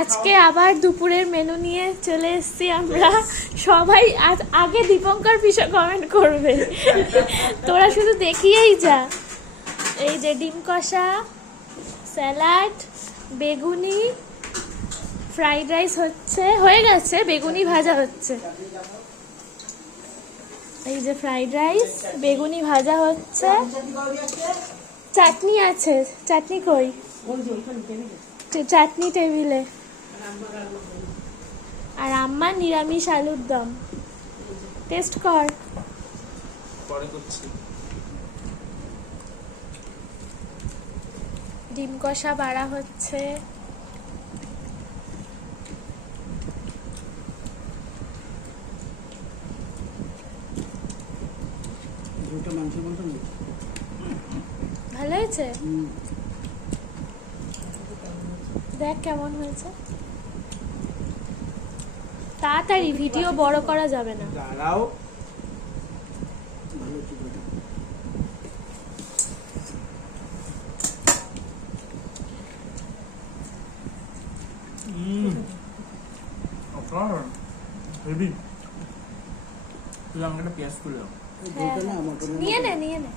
আজকে আবার দুপুরের মেনু নিয়ে চলে এসেছি আমরা। সবাই আগে দীপঙ্কর পিছনে কমেন্ট করবে, তোরা শুধু দেখিয়েই যা। এই যে ডিম কষা, স্যালাড, বেগুনি, ফ্রাইড রাইস হয়ে গেছে, বেগুনি ভাজা হচ্ছে। এই যে ফ্রাইড রাইস, বেগুনি ভাজা হচ্ছে, চাটনি আছে। চাটনি কই? চাটনি টেবিলে। আর আম্মা নিরামিষ আলুর দম। টেস্ট কর। ডিম কষা বাড়া হচ্ছে। ভালো হয়েছে? দেখ কেমন হয়েছে। তাড়াতাড়ি, ভিডিও বড় করা যাবে না। দাঁড়াও, পেঁয়াজ তুলে নিয়ে নে।